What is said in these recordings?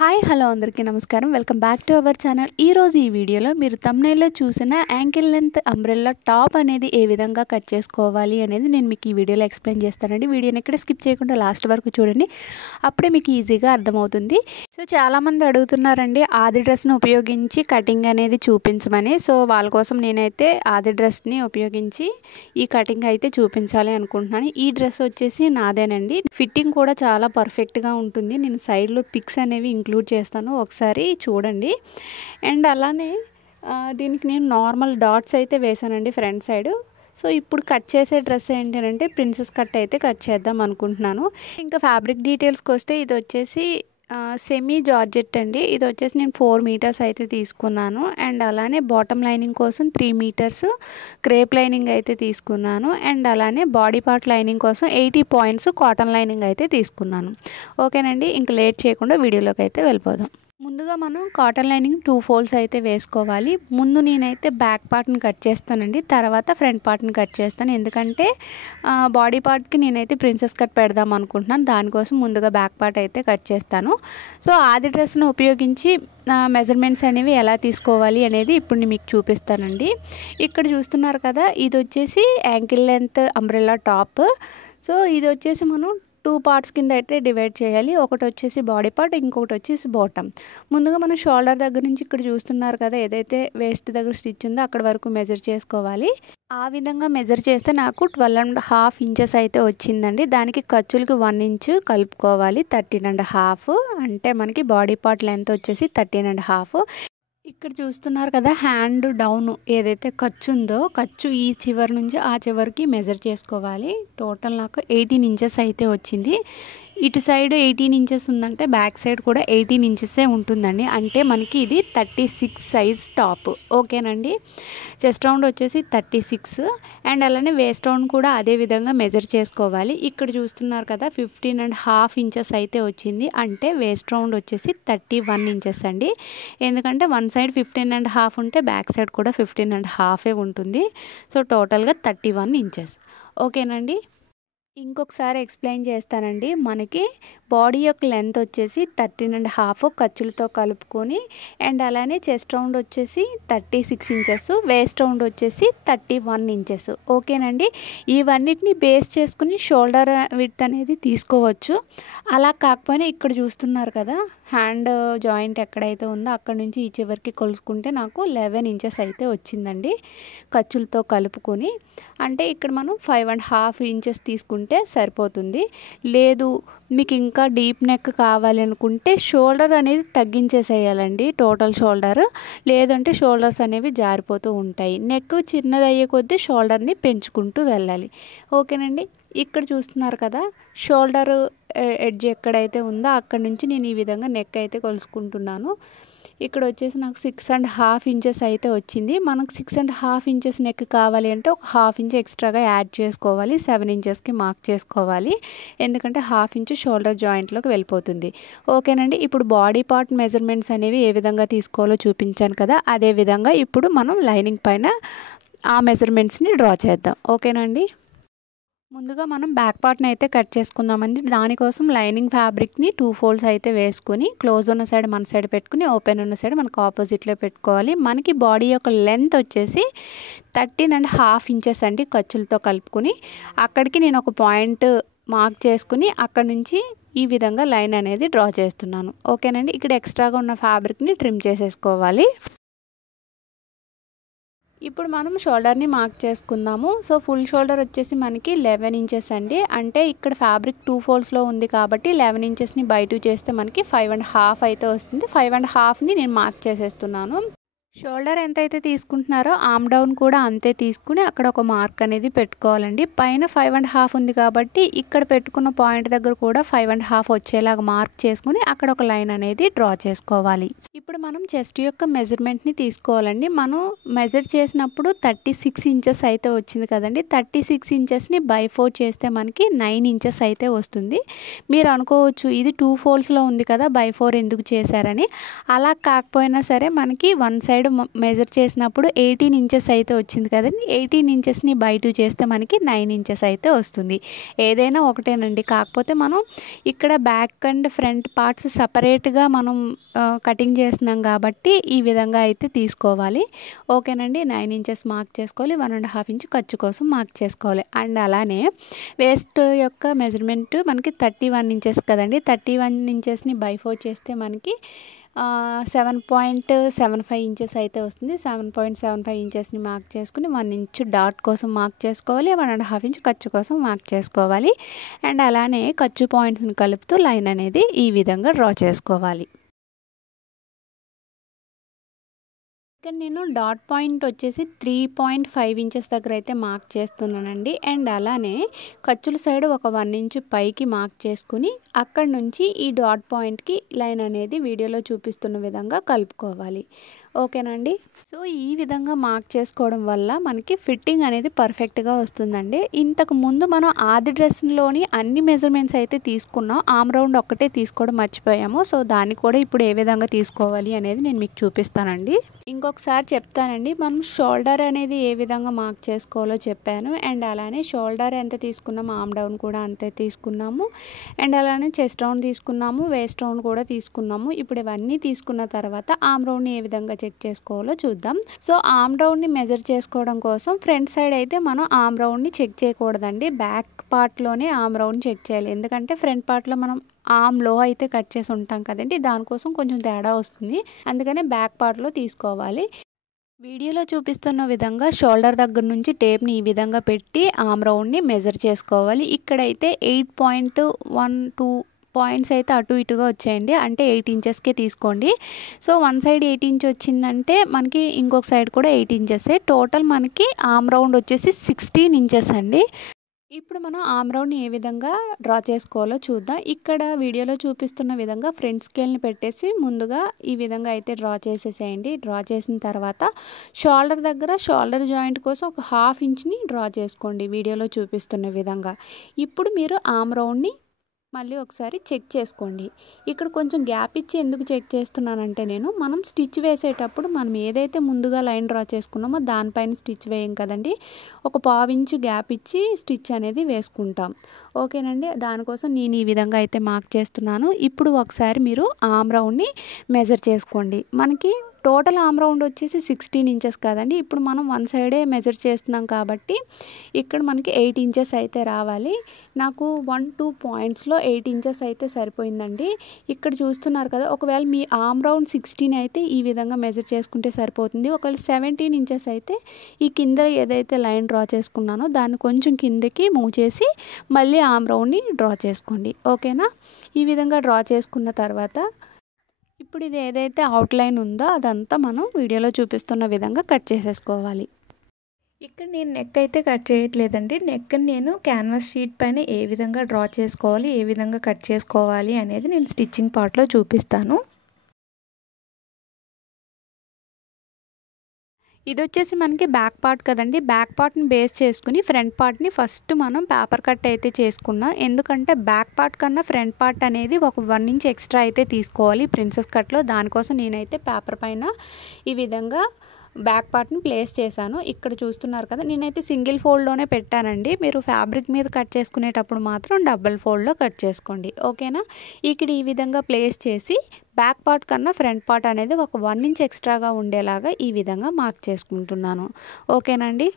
Hi hello అందరికీ నమస్కారం. Welcome back to our channel. ఈరోజు ఈ వీడియోలో మీరు థంబ్నెయిల్లో చూసిన యాంకిల్ లెంత్ అంబ్రెల్లా టాప్ అనేది ఏ విధంగా కట్ చేసుకోవాలి అనేది నేను మీకు ఈ వీడియోలో ఎక్స్ప్లెయిన్ చేస్తానండి. వీడియోని ఎక్కడ స్కిప్ చేయకుండా లాస్ట్ వరకు చూడండి, అప్పుడే మీకు ఈజీగా అర్థమవుతుంది. సో చాలామంది అడుగుతున్నారండి ఆది డ్రెస్ని ఉపయోగించి కటింగ్ అనేది చూపించమని. సో వాళ్ళ కోసం నేనైతే ఆది డ్రెస్ని ఉపయోగించి ఈ కటింగ్ అయితే చూపించాలి అనుకుంటున్నాను. ఈ డ్రెస్ వచ్చేసి నాదేనండి. ఫిట్టింగ్ కూడా చాలా పర్ఫెక్ట్గా ఉంటుంది. నేను సైడ్లో పిక్స్ అనేవి ఇంక్లూడ్ చేస్తాను, ఒకసారి చూడండి. అండ్ అలానే దీనికి నేను నార్మల్ డాట్స్ అయితే వేసానండి ఫ్రంట్ సైడ్. సో ఇప్పుడు కట్ చేసే డ్రెస్ ఏంటంటే ప్రిన్సెస్ కట్ అయితే కట్ చేద్దాం అనుకుంటున్నాను. ఇంకా ఫ్యాబ్రిక్ డీటెయిల్స్కి వస్తే ఇది వచ్చేసి సెమీ జార్జెట్ అండి. ఇది వచ్చేసి నేను 4 మీటర్స్ అయితే తీసుకున్నాను. అండ్ అలానే బాటమ్ లైనింగ్ కోసం 3 మీటర్స్ క్రేప్ లైనింగ్ అయితే తీసుకున్నాను. అండ్ అలానే బాడీ పార్ట్ లైనింగ్ కోసం 80 పాయింట్స్ కాటన్ లైనింగ్ అయితే తీసుకున్నాను. ఓకేనండి, ఇంక లేట్ చేయకుండా వీడియోలోకి అయితే వెళ్ళిపోదాం. ముందుగా మనం కాటన్ లైనింగ్ 2 ఫోల్డ్స్ అయితే వేసుకోవాలి. ముందు నేనైతే బ్యాక్ పార్ట్ని కట్ చేస్తానండి, తర్వాత ఫ్రంట్ పార్ట్ని కట్ చేస్తాను. ఎందుకంటే బాడీ పార్ట్కి నేనైతే ప్రిన్సెస్ కట్ పెడదాం అనుకుంటున్నాను. దానికోసం ముందుగా బ్యాక్ పార్ట్ అయితే కట్ చేస్తాను. సో ఆది డ్రెస్ను ఉపయోగించి మెజర్మెంట్స్ అనేవి ఎలా తీసుకోవాలి అనేది ఇప్పుడు నేను మీకు చూపిస్తానండి. ఇక్కడ చూస్తున్నారు కదా, ఇది వచ్చేసి ankle length umbrella top. So ఇది వచ్చేసి మనం 2 పార్ట్స్ కింద అయితే డివైడ్ చేయాలి. ఒకటి వచ్చేసి బాడీ పార్ట్, ఇంకొకటి వచ్చేసి బాటమ్. ముందుగా మనం షోల్డర్ దగ్గర నుంచి ఇక్కడ చూస్తున్నారు కదా, ఏదైతే వేస్ట్ దగ్గర స్టిచ్ ఉందో అక్కడ వరకు మెజర్ చేసుకోవాలి. ఆ విధంగా మెజర్ చేస్తే నాకు 12.5 ఇంచెస్ అయితే వచ్చిందండి. దానికి ఖర్చులకి 1 ఇంచ్ కలుపుకోవాలి. 13.5 అంటే మనకి బాడీ పార్ట్ లెంత్ వచ్చేసి 13.5. ఇక్కడ చూస్తున్నారు కదా, హ్యాండ్ డౌన్ ఏదైతే ఖర్చు ఉందో, ఖర్చు ఈ చివరి నుంచి ఆ చివరికి మెజర్ చేసుకోవాలి. టోటల్ నాకు 18 ఇంచెస్ అయితే వచ్చింది. ఇటు సైడ్ 18 ఇంచెస్ ఉందంటే బ్యాక్ సైడ్ కూడా 18 ఇంచెసే ఉంటుందండి. అంటే మనకి ఇది 36 సైజ్ టాప్. ఓకేనండి, చెస్ట్ రౌండ్ వచ్చేసి 36 అండ్ అలానే వేస్ట్ రౌండ్ కూడా అదే విధంగా మెజర్ చేసుకోవాలి. ఇక్కడ చూస్తున్నారు కదా, 15.5 ఇంచెస్ అయితే వచ్చింది. అంటే వేస్ట్ రౌండ్ వచ్చేసి 31 ఇంచెస్ అండి. ఎందుకంటే వన్ సైడ్ 15.5 ఉంటే బ్యాక్ సైడ్ కూడా 15.5 ఉంటుంది. సో టోటల్గా 31 ఇంచెస్. ఓకేనండి, ఇంకొకసారి ఎక్స్ప్లెయిన్ చేస్తానండి. మనకి బాడీ యొక్క లెంత్ వచ్చేసి 13.5 ఖర్చులతో కలుపుకొని, అండ్ అలానే చెస్ట్ రౌండ్ వచ్చేసి 36 ఇంచెస్, వేస్ట్ రౌండ్ వచ్చేసి 31 ఇంచెస్. ఓకేనండి, ఇవన్నిటిని బేస్ చేసుకుని షోల్డర్ విడ్త్ అనేది తీసుకోవచ్చు. అలా కాకపోయినా ఇక్కడ చూస్తున్నారు కదా, హ్యాండ్ జాయింట్ ఎక్కడైతే ఉందో అక్కడ నుంచి ఈ చివరికి కొలుసుకుంటే నాకు 11 ఇంచెస్ అయితే వచ్చిందండి ఖర్చులతో కలుపుకొని. అంటే ఇక్కడ మనం 5.5 ఇంచెస్ తీసుకుంటే సరిపోతుంది. లేదు మీకు ఇంకా డీప్ నెక్ కావాలి అనుకుంటే షోల్డర్ అనేది తగ్గించేసేయాలండి, టోటల్ షోల్డర్. లేదంటే షోల్డర్స్ అనేవి జారిపోతూ ఉంటాయి. నెక్ చిన్నది అయ్యే కొద్దీ షోల్డర్ని పెంచుకుంటూ వెళ్ళాలి. ఓకేనండి, ఇక్కడ చూస్తున్నారు కదా, షోల్డర్ ఎడ్జ్ ఎక్కడైతే ఉందో అక్కడ నుంచి నేను ఈ విధంగా నెక్ అయితే కొలుసుకుంటున్నాను. ఇక్కడ వచ్చేసి నాకు 6.5 ఇంచెస్ అయితే వచ్చింది. మనకు 6.5 ఇంచెస్ నెక్ కావాలి అంటే ఒక 1/2 ఇంచ్ ఎక్స్ట్రాగా యాడ్ చేసుకోవాలి. 7 ఇంచెస్కి మార్క్ చేసుకోవాలి, ఎందుకంటే 1/2 ఇంచ్ షోల్డర్ జాయింట్లోకి వెళ్ళిపోతుంది. ఓకేనండి, ఇప్పుడు బాడీ పార్ట్ మెజర్మెంట్స్ అనేవి ఏ విధంగా తీసుకోవాలో చూపించాను కదా, అదే విధంగా ఇప్పుడు మనం లైనింగ్ పైన ఆ మెజర్మెంట్స్ని డ్రా చేద్దాం. ఓకేనండి, ముందుగా మనం బ్యాక్ పార్ట్ని అయితే కట్ చేసుకుందామండి. దానికోసం లైనింగ్ ఫ్యాబ్రిక్ని 2 ఫోల్డ్స్ అయితే వేసుకొని, క్లోజ్ ఉన్న సైడ్ మన సైడ్ పెట్టుకుని, ఓపెన్ ఉన్న సైడ్ మనకు ఆపోజిట్లో పెట్టుకోవాలి. మనకి బాడీ యొక్క లెంత్ వచ్చేసి 13.5 ఇంచెస్ అండి ఖర్చులతో కలుపుకొని. అక్కడికి నేను ఒక పాయింట్ మార్క్ చేసుకుని అక్కడ నుంచి ఈ విధంగా లైన్ అనేది డ్రా చేస్తున్నాను. ఓకేనండి, ఇక్కడ ఎక్స్ట్రాగా ఉన్న ఫ్యాబ్రిక్ని ట్రిమ్ చేసేసుకోవాలి. ఇప్పుడు మనం షోల్డర్ని మార్క్ చేసుకుందాము. సో ఫుల్ షోల్డర్ వచ్చేసి మనకి 11 ఇంచెస్ అండి. అంటే ఇక్కడ ఫ్యాబ్రిక్ 2 ఫోల్డ్స్లో ఉంది కాబట్టి 11 ఇంచెస్ని బై 2 చేస్తే మనకి 5.5 అయితే వస్తుంది. 5.5ని నేను మార్క్ చేసేస్తున్నాను. షోల్డర్ ఎంతైతే తీసుకుంటున్నారో ఆర్మ్ డౌన్ కూడా అంతే తీసుకుని అక్కడ ఒక మార్క్ అనేది పెట్టుకోవాలండి. పైన 5.5 ఉంది కాబట్టి ఇక్కడ పెట్టుకున్న పాయింట్ దగ్గర కూడా 5.5 వచ్చేలాగా మార్క్ చేసుకుని అక్కడ ఒక లైన్ అనేది డ్రా చేసుకోవాలి. ఇప్పుడు మనం చెస్ట్ యొక్క మెజర్మెంట్ని తీసుకోవాలండి. మనం మెజర్ చేసినప్పుడు 36 ఇంచెస్ అయితే వచ్చింది కదండి. 36 ఇంచెస్ని బై 4 చేస్తే మనకి 9 ఇంచెస్ అయితే వస్తుంది. మీరు అనుకోవచ్చు ఇది 2 ఫోల్డ్స్లో ఉంది కదా, బై 4 ఎందుకు చేశారని. అలా కాకపోయినా సరే మనకి వన్ సైడ్ సైడ్ మెజర్ చేసినప్పుడు 18 ఇంచెస్ అయితే వచ్చింది కదండి. 18 ఇంచెస్ని బై 2 చేస్తే మనకి 9 ఇంచెస్ అయితే వస్తుంది. ఏదైనా ఒకటేనండి, కాకపోతే మనం ఇక్కడ బ్యాక్ అండ్ ఫ్రంట్ పార్ట్స్ సపరేట్గా మనం కటింగ్ చేస్తున్నాం కాబట్టి ఈ విధంగా అయితే తీసుకోవాలి. ఓకేనండి. 9 ఇంచెస్ మార్క్ చేసుకోవాలి. 1.5 ఇంచ్ ఖర్చు కోసం మార్క్ చేసుకోవాలి. అండ్ అలానే వేస్ట్ యొక్క మెజర్మెంట్ మనకి 31 ఇంచెస్ కదండి. 31 ఇంచెస్ని బై 4 చేస్తే మనకి 7.75 ఇంచెస్ అయితే వస్తుంది. 7.75 ఇంచెస్ని మార్క్ చేసుకుని 1 ఇంచ్ డాట్ కోసం మార్క్ చేసుకోవాలి. 1.5 ఇంచ్ ఖర్చు కోసం మార్క్ చేసుకోవాలి. అండ్ అలానే ఖర్చు పాయింట్స్ని కలుపుతూ లైన్ అనేది ఈ విధంగా డ్రా చేసుకోవాలి. ఇక్కడ నేను డాట్ పాయింట్ వచ్చేసి 3.5 ఇంచెస్ దగ్గర అయితే మార్క్ చేస్తున్నానండి. అండ్ అలానే ఖర్చుల సైడ్ ఒక 1 ఇంచ్ పైకి మార్క్ చేసుకుని అక్కడ నుంచి ఈ డాట్ పాయింట్కి లైన్ అనేది వీడియోలో చూపిస్తున్న విధంగా కలుపుకోవాలి. ఓకేనండి. సో ఈ విధంగా మార్క్ చేసుకోవడం వల్ల మనకి ఫిట్టింగ్ అనేది పర్ఫెక్ట్గా వస్తుందండి. ఇంతకు ముందు మనం ఆది డ్రెస్లోని అన్ని మెజర్మెంట్స్ అయితే తీసుకున్నాం. ఆమ్ రౌండ్ ఒక్కటే తీసుకోవడం మర్చిపోయాము. సో దాన్ని కూడా ఇప్పుడు ఏ విధంగా తీసుకోవాలి అనేది నేను మీకు చూపిస్తానండి. ఇంకొకసారి చెప్తానండి. మనం షోల్డర్ అనేది ఏ విధంగా మార్క్ చేసుకోవాలో చెప్పాను. అండ్ అలానే షోల్డర్ ఎంత తీసుకున్నాము, ఆమ్ డౌన్ కూడా అంతే తీసుకున్నాము. అండ్ అలానే చెస్ట్ రౌండ్ తీసుకున్నాము, వేస్ట్ రౌండ్ కూడా తీసుకున్నాము. ఇప్పుడు ఇవన్నీ తీసుకున్న తర్వాత ఆమ్ రౌండ్ని ఏ విధంగా చెక్ చేసుకోవాలో చూద్దాం. సో ఆమ్ రౌండ్ని మెజర్ చేసుకోవడం కోసం ఫ్రంట్ సైడ్ అయితే మనం ఆమ్ రౌండ్ని చెక్ చేయకూడదండి. బ్యాక్ పార్ట్లోనే ఆమ్ రౌండ్ చెక్ చేయాలి. ఎందుకంటే ఫ్రంట్ పార్ట్లో మనం ఆమ్లో అయితే కట్ చేసి ఉంటాం కదండి, దానికోసం కొంచెం తేడా వస్తుంది. అందుకనే బ్యాక్ పార్ట్లో తీసుకోవాలి. వీడియోలో చూపిస్తున్న విధంగా షోల్డర్ దగ్గర నుంచి టేప్ని ఈ విధంగా పెట్టి ఆమ్ రౌండ్ని మెజర్ చేసుకోవాలి. ఇక్కడైతే 8.12 పాయింట్స్ అయితే అటు ఇటుగా వచ్చాయండి. అంటే 8 ఇంచెస్కే తీసుకోండి. సో వన్ సైడ్ 8 ఇంచ్ వచ్చిందంటే మనకి ఇంకొక సైడ్ కూడా 8 ఇంచెస్. టోటల్ మనకి ఆమ్ రౌండ్ వచ్చేసి 16 ఇంచెస్ అండి. ఇప్పుడు మనం ఆమ్ రౌండ్ని ఏ విధంగా డ్రా చేసుకోవాలో చూద్దాం. ఇక్కడ వీడియోలో చూపిస్తున్న విధంగా ఫ్రంట్ స్కేల్ని పెట్టేసి ముందుగా ఈ విధంగా అయితే డ్రా చేసేసేయండి. డ్రా చేసిన తర్వాత షోల్డర్ దగ్గర షోల్డర్ జాయింట్ కోసం ఒక 1/2 ఇంచ్ని డ్రా చేసుకోండి వీడియోలో చూపిస్తున్న విధంగా. ఇప్పుడు మీరు ఆమ్ రౌండ్ని మళ్ళీ ఒకసారి చెక్ చేసుకోండి. ఇక్కడ కొంచెం గ్యాప్ ఇచ్చి ఎందుకు చెక్ చేస్తున్నానంటే మనం స్టిచ్ వేసేటప్పుడు మనం ఏదైతే ముందుగా లైన్ డ్రా చేసుకున్నామో దానిపైన స్టిచ్ వేయం కదండి. ఒక 1/2 ఇంచ్ గ్యాప్ ఇచ్చి స్టిచ్ అనేది వేసుకుంటాం. ఓకేనండి. దానికోసం నేను ఈ విధంగా అయితే మార్క్ చేస్తున్నాను. ఇప్పుడు ఒకసారి మీరు ఆమ్ రౌండ్ని మెజర్ చేసుకోండి. మనకి టోటల్ ఆమ్ రౌండ్ వచ్చేసి 16 ఇంచెస్ కదండి. ఇప్పుడు మనం వన్ సైడే మెజర్ చేస్తున్నాం కాబట్టి ఇక్కడ మనకి 8 ఇంచెస్ అయితే రావాలి. నాకు 1-2 పాయింట్స్లో 8 ఇంచెస్ అయితే సరిపోయిందండి. ఇక్కడ చూస్తున్నారు కదా, ఒకవేళ మీ ఆమ్ రౌండ్ 16 అయితే ఈ విధంగా మెజర్ చేసుకుంటే సరిపోతుంది. ఒకవేళ 17 ఇంచెస్ అయితే ఈ కింద ఏదైతే లైన్ డ్రా చేసుకున్నానో దాన్ని కొంచెం కిందకి మూవ్ చేసి మళ్ళీ ఆమ్ రౌండ్ని డ్రా చేసుకోండి. ఓకేనా. ఈ విధంగా డ్రా చేసుకున్న తర్వాత ఇప్పుడు ఇది ఏదైతే అవుట్లైన్ ఉందో అదంతా మనం వీడియోలో చూపిస్తున్న విధంగా కట్ చేసేసుకోవాలి. ఇక్కడ నేను నెక్ అయితే కట్ చేయట్లేదండి. నెక్ని నేను క్యాన్వాస్ షీట్ పైన ఏ విధంగా డ్రా చేసుకోవాలి, ఏ విధంగా కట్ చేసుకోవాలి అనేది నేను స్టిచ్చింగ్ పార్ట్లో చూపిస్తాను. ఇది వచ్చేసి మనకి బ్యాక్ పార్ట్ కదండి. బ్యాక్ పార్ట్ని బేస్ చేసుకుని ఫ్రంట్ పార్ట్ని ఫస్ట్ మనం పేపర్ కట్ అయితే చేసుకున్నాం. ఎందుకంటే బ్యాక్ పార్ట్ కన్నా ఫ్రంట్ పార్ట్ అనేది ఒక 1 ఇంచ్ ఎక్స్ట్రా అయితే తీసుకోవాలి ప్రిన్సెస్ కట్లో. దానికోసం నేనైతే పేపర్ పైన ఈ విధంగా బ్యాక్ పార్ట్ని ప్లేస్ చేశాను. ఇక్కడ చూస్తున్నారు కదా, నేనైతే సింగిల్ ఫోల్డ్లోనే పెట్టానండి. మీరు ఫ్యాబ్రిక్ మీద కట్ చేసుకునేటప్పుడు మాత్రం డబుల్ ఫోల్డ్లో కట్ చేసుకోండి. ఓకేనా. ఇక్కడ ఈ విధంగా ప్లేస్ చేసి బ్యాక్ పార్ట్ కన్నా ఫ్రంట్ పార్ట్ అనేది ఒక 1 ఇంచ్ ఎక్స్ట్రాగా ఉండేలాగా ఈ విధంగా మార్క్ చేసుకుంటున్నాను. ఓకేనండి.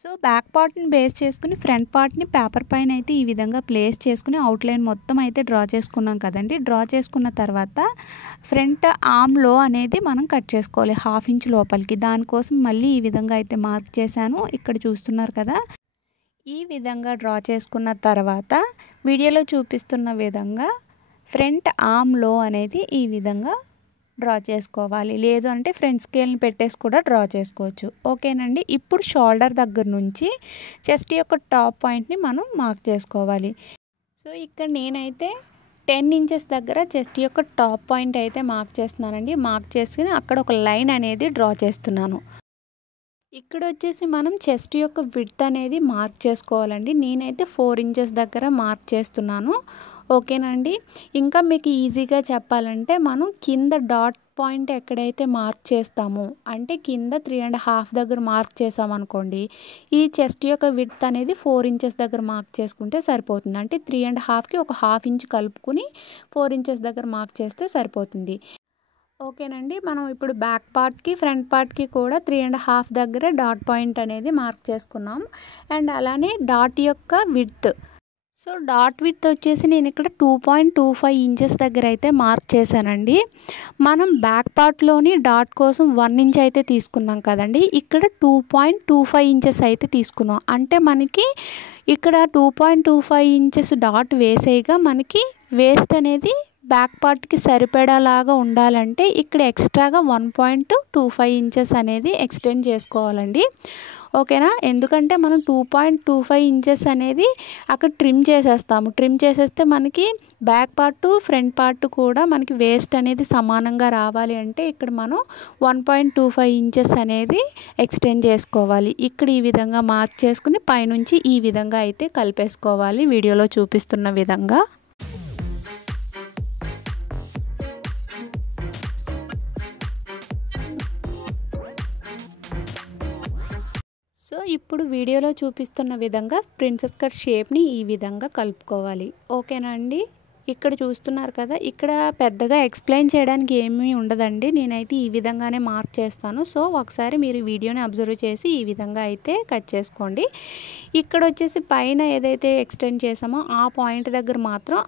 సో బ్యాక్ పార్ట్ని బేస్ చేసుకుని ఫ్రంట్ పార్ట్ని పేపర్ పైన అయితే ఈ విధంగా ప్లేస్ చేసుకుని అవుట్లైన్ మొత్తం అయితే డ్రా చేసుకున్నాం కదండి. డ్రా చేసుకున్న తర్వాత ఫ్రంట్ ఆర్మ్లో అనేది మనం కట్ చేసుకోవాలి 1/2 ఇంచ్ లోపలికి. దానికోసం మళ్ళీ ఈ విధంగా అయితే మార్క్ చేశాను. ఇక్కడ చూస్తున్నారు కదా, ఈ విధంగా డ్రా చేసుకున్న తర్వాత వీడియోలో చూపిస్తున్న విధంగా ఫ్రంట్ ఆర్మ్లో అనేది ఈ విధంగా డ్రా చేసుకోవాలి. లేదు అంటే ఫ్రంట్ స్కేల్ని పెట్టేసి కూడా డ్రా చేసుకోవచ్చు. ఓకేనండి. ఇప్పుడు షోల్డర్ దగ్గర నుంచి చెస్ట్ యొక్క టాప్ పాయింట్ని మనం మార్క్ చేసుకోవాలి. సో ఇక్కడ నేనైతే 10 ఇంచెస్ దగ్గర చెస్ట్ యొక్క టాప్ పాయింట్ అయితే మార్క్ చేస్తున్నానండి. మార్క్ చేసుకుని అక్కడ ఒక లైన్ అనేది డ్రా చేస్తున్నాను. ఇక్కడ వచ్చేసి మనం చెస్ట్ యొక్క విడ్త్ అనేది మార్క్ చేసుకోవాలండి. నేనైతే 4 ఇంచెస్ దగ్గర మార్క్ చేస్తున్నాను. ఓకేనండి. ఇంకా మీకు ఈజీగా చెప్పాలంటే మనం కింద డాట్ పాయింట్ ఎక్కడైతే మార్క్ చేస్తామో అంటే కింద 3.5 దగ్గర మార్క్ చేసామనుకోండి, ఈ చెస్ట్ యొక్క విడ్త్ అనేది 4 ఇంచెస్ దగ్గర మార్క్ చేసుకుంటే సరిపోతుంది. అంటే 3.5కి ఒక 1/2 ఇంచ్ కలుపుకుని 4 ఇంచెస్ దగ్గర మార్క్ చేస్తే సరిపోతుంది. ఓకేనండి. మనం ఇప్పుడు బ్యాక్ పార్ట్కి ఫ్రంట్ పార్ట్కి కూడా 3.5 దగ్గర డాట్ పాయింట్ అనేది మార్క్ చేసుకున్నాం. అండ్ అలానే డాట్ యొక్క విడ్త్, సో డాట్ విడ్త్ వచ్చేసి నేను ఇక్కడ 2.25 ఇంచెస్ దగ్గర అయితే మార్క్ చేశానండి. మనం బ్యాక్ పార్ట్లోని డాట్ కోసం 1 ఇంచ్ అయితే తీసుకున్నాం కదండి, ఇక్కడ 2.25 ఇంచెస్ అయితే తీసుకున్నాం. అంటే మనకి ఇక్కడ 2.25 ఇంచెస్ డాట్ వేసేయగా మనకి వేస్ట్ అనేది బ్యాక్ పార్ట్కి సరిపడేలాగా ఉండాలంటే ఇక్కడ ఎక్స్ట్రాగా 1.25 ఇంచెస్ అనేది ఎక్స్టెండ్ చేసుకోవాలండి. ఓకేనా. ఎందుకంటే మనం 2.25 ఇంచెస్ అనేది అక్కడ ట్రిమ్ చేసేస్తాము. ట్రిమ్ చేసేస్తే మనకి బ్యాక్ పార్ట్ ఫ్రంట్ పార్ట్ కూడా మనకి వేస్ట్ అనేది సమానంగా రావాలి అంటే ఇక్కడ మనం 1.25 ఇంచెస్ అనేది ఎక్స్టెండ్ చేసుకోవాలి. ఇక్కడ ఈ విధంగా మార్క్ చేసుకుని పైనుంచి ఈ విధంగా అయితే కలిపేసుకోవాలి వీడియోలో చూపిస్తున్న విధంగా. సో ఇప్పుడు వీడియోలో చూపిస్తున్న విధంగా ప్రిన్సెస్ కట్ షేప్ని ఈ విధంగా కలుపుకోవాలి. ఓకేనా అండి. ఇక్కడ చూస్తున్నారు కదా, ఇక్కడ పెద్దగా ఎక్స్ప్లెయిన్ చేయడానికి ఏమీ ఉండదండి. నేనైతే ఈ విధంగానే మార్క్ చేస్తాను. సో ఒకసారి మీరు వీడియోని అబ్జర్వ్ చేసి ఈ విధంగా అయితే కట్ చేసుకోండి. ఇక్కడ వచ్చేసి పైన ఏదైతే ఎక్స్టెండ్ చేసామో ఆ పాయింట్ దగ్గర మాత్రం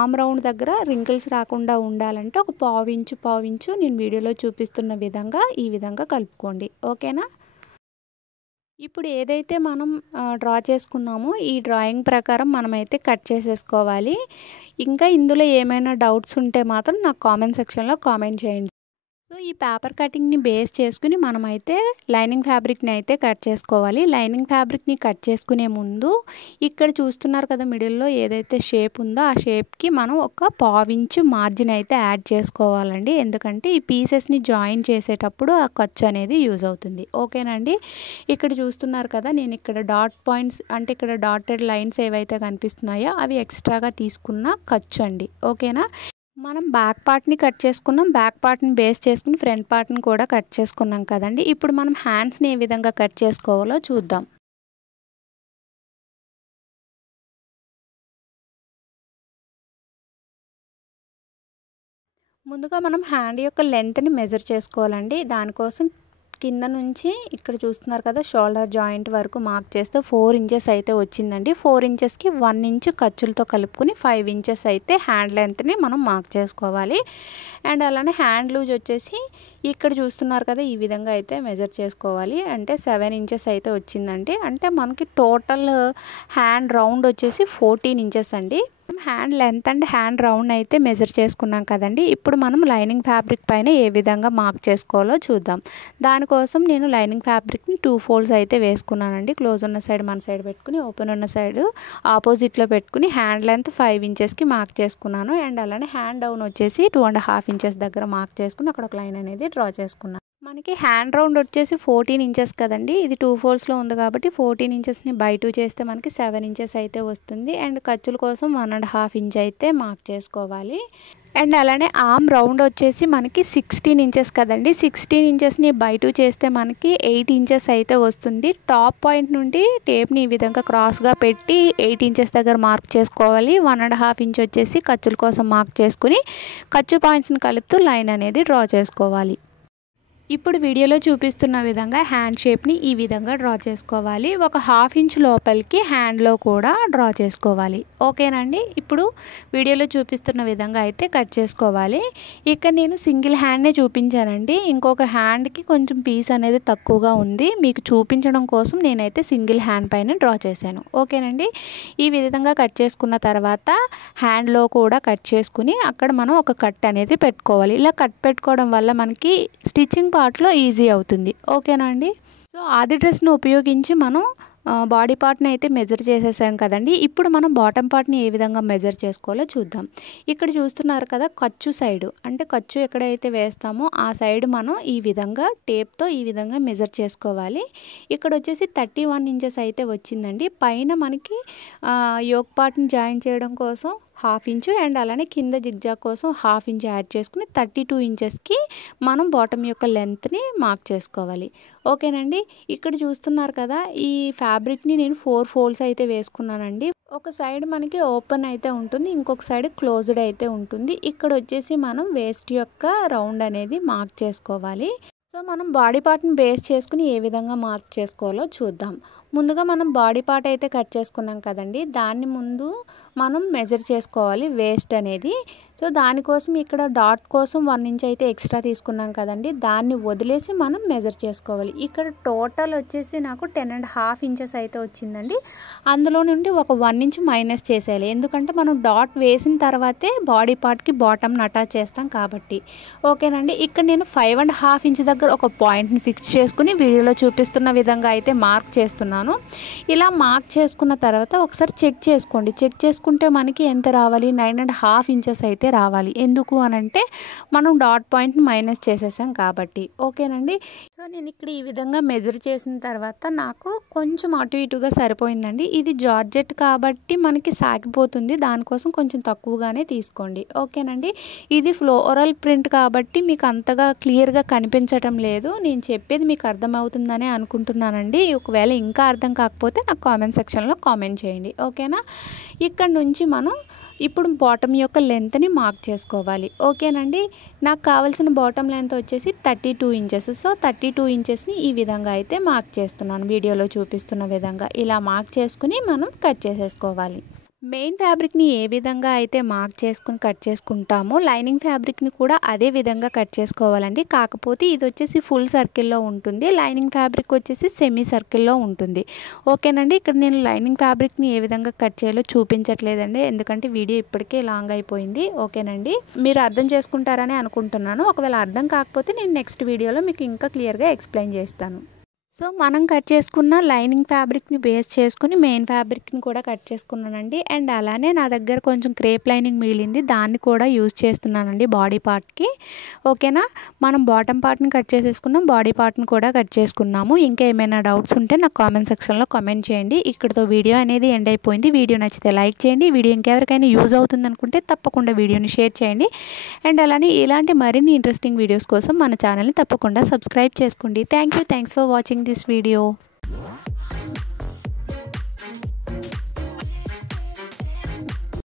ఆమ్ రౌండ్ దగ్గర రింకిల్స్ రాకుండా ఉండాలంటే ఒక పావు ఇంచు నేను వీడియోలో చూపిస్తున్న విధంగా ఈ విధంగా కలుపుకోండి. ఓకేనా. ఇప్పుడు ఏదైతే మనం డ్రా చేసుకున్నామో ఈ డ్రాయింగ్ ప్రకారం మనమైతే కట్ చేసేసుకోవాలి. ఇంకా ఇందులో ఏమైనా డౌట్స్ ఉంటే మాత్రం నాకు కామెంట్ సెక్షన్లో కామెంట్ చేయండి. సో ఈ పేపర్ కటింగ్ని బేస్ చేసుకుని మనమైతే లైనింగ్ ఫ్యాబ్రిక్ని అయితే కట్ చేసుకోవాలి. లైనింగ్ ఫ్యాబ్రిక్ని కట్ చేసుకునే ముందు ఇక్కడ చూస్తున్నారు కదా, మిడిల్లో ఏదైతే షేప్ ఉందో ఆ షేప్కి మనం ఒక పావు ఇంచు మార్జిన్ అయితే యాడ్ చేసుకోవాలండి. ఎందుకంటే ఈ పీసెస్ని జాయిన్ చేసేటప్పుడు ఆ ఖర్చు అనేది యూజ్ అవుతుంది. ఓకేనండి. ఇక్కడ చూస్తున్నారు కదా, నేను ఇక్కడ డాట్ పాయింట్స్ అంటే ఇక్కడ డాటెడ్ లైన్స్ ఏవైతే కనిపిస్తున్నాయో అవి ఎక్స్ట్రాగా తీసుకున్న ఖర్చు అండి. ఓకేనా. మనం బ్యాక్ పార్ట్ని కట్ చేసుకున్నాం, బ్యాక్ పార్ట్ని బేస్ చేసుకుని ఫ్రంట్ పార్ట్ని కూడా కట్ చేసుకున్నాం కదండి. ఇప్పుడు మనం హ్యాండ్స్ని ఏ విధంగా కట్ చేసుకోవాలో చూద్దాం. ముందుగా మనం హ్యాండ్ యొక్క లెంత్ని మెజర్ చేసుకోవాలండి. దానికోసం కింద నుంచి ఇక్కడ చూస్తున్నారు కదా, షోల్డర్ జాయింట్ వరకు మార్క్ చేస్తే 4 ఇంచెస్ అయితే వచ్చిందండి. 4 ఇంచెస్కి 1 ఇంచ్ ఖర్చులతో కలుపుకుని 5 ఇంచెస్ అయితే హ్యాండ్ లెంత్ని మనం మార్క్ చేసుకోవాలి. అండ్ అలానే హ్యాండ్ లూజ్ వచ్చేసి ఇక్కడ చూస్తున్నారు కదా, ఈ విధంగా అయితే మెజర్ చేసుకోవాలి. అంటే 7 ఇంచెస్ అయితే వచ్చిందండి. అంటే మనకి టోటల్ హ్యాండ్ రౌండ్ వచ్చేసి 14 ఇంచెస్ అండి. Hand length and hand round అయితే మెజర్ చేసుకున్నాం కదండి. ఇప్పుడు మనం లైనింగ్ ఫ్యాబ్రిక్ పైన ఏ విధంగా మార్క్ చేసుకోవాలో చూద్దాం. దానికోసం నేను లైనింగ్ ఫ్యాబ్రిక్ని 2 ఫోల్డ్స్ అయితే వేసుకున్నానండి. క్లోజ్ ఉన్న సైడ్ మన సైడ్ పెట్టుకుని ఓపెన్ ఉన్న సైడ్ ఆపోజిట్లో పెట్టుకుని హ్యాండ్ లెంత్ 5 ఇంచెస్కి మార్క్ చేసుకున్నాను. అండ్ అలానే హ్యాండ్ డౌన్ వచ్చేసి 2.5 ఇంచెస్ దగ్గర మార్క్ చేసుకుని అక్కడ ఒక లైన్ అనేది డ్రా చేసుకున్నాను. మనకి హ్యాండ్ రౌండ్ వచ్చేసి 14 ఇంచెస్ కదండి. ఇది 2 ఫోల్డ్స్లో ఉంది కాబట్టి 14 ఇంచెస్ని బై 2 చేస్తే మనకి 7 ఇంచెస్ అయితే వస్తుంది. అండ్ ఖర్చుల కోసం 1.5 ఇంచ్ అయితే మార్క్ చేసుకోవాలి. అండ్ అలానే ఆర్మ్ రౌండ్ వచ్చేసి మనకి 16 ఇంచెస్ కదండి. 16 ఇంచెస్ని బై 2 చేస్తే మనకి 8 ఇంచెస్ అయితే వస్తుంది. టాప్ పాయింట్ నుండి టేప్ని ఈ విధంగా క్రాస్గా పెట్టి 8 ఇంచెస్ దగ్గర మార్క్ చేసుకోవాలి. 1.5 ఇంచ్ వచ్చేసి ఖర్చుల కోసం మార్క్ చేసుకుని ఖర్చు పాయింట్స్ని కలుపుతూ లైన్ అనేది డ్రా చేసుకోవాలి. ఇప్పుడు వీడియోలో చూపిస్తున్న విధంగా హ్యాండ్ షేప్ని ఈ విధంగా డ్రా చేసుకోవాలి. ఒక 1/2 ఇంచ్ లోపలికి హ్యాండ్లో కూడా డ్రా చేసుకోవాలి. ఓకేనండి. ఇప్పుడు వీడియోలో చూపిస్తున్న విధంగా అయితే కట్ చేసుకోవాలి. ఇక్కడ నేను సింగిల్ హ్యాండ్నే చూపించానండి. ఇంకొక హ్యాండ్కి కొంచెం పీస్ అనేది తక్కువగా ఉంది. మీకు చూపించడం కోసం నేనైతే సింగిల్ హ్యాండ్ పైన డ్రా చేశాను. ఓకేనండి. ఈ విధంగా కట్ చేసుకున్న తర్వాత హ్యాండ్లో కూడా కట్ చేసుకుని అక్కడ మనం ఒక కట్ అనేది పెట్టుకోవాలి. ఇలా కట్ పెట్టుకోవడం వల్ల మనకి స్టిచ్చింగ్ పార్ట్లో ఈజీ అవుతుంది. ఓకేనా అండి. సో ఆది డ్రెస్ను ఉపయోగించి మనం బాడీ పార్ట్ని అయితే మెజర్ చేసేసాం కదండి. ఇప్పుడు మనం బాటమ్ పార్ట్ని ఏ విధంగా మెజర్ చేసుకోవాలో చూద్దాం. ఇక్కడ చూస్తున్నారు కదా, ఖర్చు సైడు అంటే ఖర్చు ఎక్కడైతే వేస్తామో ఆ సైడ్ మనం ఈ విధంగా టేప్తో ఈ విధంగా మెజర్ చేసుకోవాలి. ఇక్కడ వచ్చేసి 31 ఇంచెస్ అయితే వచ్చిందండి. పైన మనకి యోక్ పార్ట్ని జాయిన్ చేయడం కోసం 1/2 ఇంచు అండ్ అలానే కింద జిగ్జాగ్ కోసం 1/2 ఇంచ్ యాడ్ చేసుకుని 32 ఇంచెస్కి మనం బాటమ్ యొక్క లెంత్ని మార్క్ చేసుకోవాలి. ఓకేనండి. ఇక్కడ చూస్తున్నారు కదా, ఈ ఫ్యాబ్రిక్ని నేను 4 ఫోల్డ్స్ అయితే వేసుకున్నానండి. ఒక సైడ్ మనకి ఓపెన్ అయితే ఉంటుంది, ఇంకొక సైడ్ క్లోజ్డ్ అయితే ఉంటుంది. ఇక్కడ వచ్చేసి మనం వేస్ట్ యొక్క రౌండ్ అనేది మార్క్ చేసుకోవాలి. సో మనం బాడీ పార్ట్ని బేస్ చేసుకుని ఏ విధంగా మార్క్ చేసుకోవాలో చూద్దాం. ముందుగా మనం బాడీ పార్ట్ అయితే కట్ చేసుకున్నాం కదండి, దాన్ని ముందు మనం మెజర్ చేసుకోవాలి వేస్ట్ అనేది. సో దానికోసం ఇక్కడ డాట్ కోసం 1 ఇంచ్ అయితే ఎక్స్ట్రా తీసుకున్నాం కదండి, దాన్ని వదిలేసి మనం మెజర్ చేసుకోవాలి. ఇక్కడ టోటల్ వచ్చేసి నాకు 10.5 ఇంచెస్ అయితే వచ్చిందండి. అందులో నుండి ఒక 1 ఇంచ్ మైనస్ చేసేయాలి. ఎందుకంటే మనం డాట్ వేసిన తర్వాతే బాడీ పార్ట్కి బాటమ్ని అటాచ్ చేస్తాం కాబట్టి. ఓకేనండి. ఇక్కడ నేను 5.5 ఇంచ్ దగ్గర ఒక పాయింట్ని ఫిక్స్ చేసుకుని వీడియోలో చూపిస్తున్న విధంగా అయితే మార్క్ చేస్తున్నాను. ఇలా మార్క్ చేసుకున్న తర్వాత ఒకసారి చెక్ చేసుకోండి. చెక్ చేసుకుంటే మనకి ఎంత రావాలి, 9.5 ఇంచెస్ అయితే రావాలి. ఎందుకు అనంటే మనం డాట్ పాయింట్ని మైనస్ చేసేసాం కాబట్టి. ఓకేనండి. సో నేను ఇక్కడ ఈ విధంగా మెజర్ చేసిన తర్వాత నాకు కొంచెం అటు ఇటుగా సరిపోయిందండి. ఇది జార్జెట్ కాబట్టి మనకి సాగిపోతుంది, దానికోసం కొంచెం తక్కువగానే తీసుకోండి. ఓకేనండి. ఇది ఫ్లోరల్ ప్రింట్ కాబట్టి మీకు అంతగా క్లియర్గా కనిపించటం లేదు. నేను చెప్పేది మీకు అర్థమవుతుందని అనుకుంటున్నానండి. ఒకవేళ ఇంకా అర్థం కాకపోతే నాకు కామెంట్ సెక్షన్లో కామెంట్ చేయండి. ఓకేనా. ఇక్కడ నుంచి మనం ఇప్పుడు బాటమ్ యొక్క లెంత్ని మార్క్ చేసుకోవాలి. ఓకేనండి. నాకు కావాల్సిన బాటమ్ లెంత్ వచ్చేసి 32 ఇంచెస్. సో 32 ఇంచెస్ని ఈ విధంగా అయితే మార్క్ చేస్తున్నాను. వీడియోలో చూపిస్తున్న విధంగా ఇలా మార్క్ చేసుకుని మనం కట్ చేసేసుకోవాలి. మెయిన్ ఫ్యాబ్రిక్ని ఏ విధంగా అయితే మార్క్ చేసుకుని కట్ చేసుకుంటామో లైనింగ్ ఫ్యాబ్రిక్ని కూడా అదే విధంగా కట్ చేసుకోవాలండి. కాకపోతే ఇది వచ్చేసి ఫుల్ సర్కిల్లో ఉంటుంది, లైనింగ్ ఫ్యాబ్రిక్ వచ్చేసి సెమీ సర్కిల్లో ఉంటుంది. ఓకేనండి. ఇక్కడ నేను లైనింగ్ ఫ్యాబ్రిక్ని ఏ విధంగా కట్ చేయాలో చూపించట్లేదండి, ఎందుకంటే వీడియో ఇప్పటికే లాంగ్ అయిపోయింది. ఓకేనండి. మీరు అర్థం చేసుకుంటారని అనుకుంటున్నాను. ఒకవేళ అర్థం కాకపోతే నేను నెక్స్ట్ వీడియోలో మీకు ఇంకా క్లియర్గా ఎక్స్ప్లెయిన్ చేస్తాను. సో మనం కట్ చేసుకున్న లైనింగ్ ఫ్యాబ్రిక్ని బేస్ చేసుకుని మెయిన్ ఫ్యాబ్రిక్ని కూడా కట్ చేసుకున్నానండి. అండ్ అలానే నా దగ్గర కొంచెం క్రేప్ లైనింగ్ మిగిలింది, దాన్ని కూడా యూజ్ చేస్తున్నానండి బాడీ పార్ట్కి. ఓకేనా. మనం బాటమ్ పార్ట్ని కట్ చేసేసుకున్నాం, బాడీ పార్ట్ని కూడా కట్ చేసుకున్నాము. ఇంకా ఏమైనా డౌట్స్ ఉంటే నాకు కామెంట్ సెక్షన్లో కామెంట్ చేయండి. ఇక్కడితో వీడియో అనేది ఎండ్ అయిపోయింది. వీడియో నచ్చితే లైక్ చేయండి. వీడియో ఇంకెవరికైనా యూజ్ అవుతుంది అనుకుంటే తప్పకుండా వీడియోని షేర్ చేయండి. అండ్ అలానే ఇలాంటి మరిన్ని ఇంట్రెస్టింగ్ వీడియోస్ కోసం మన ఛానల్ని తప్పకుండా సబ్స్క్రైబ్ చేసుకోండి. Thanks for watching this video.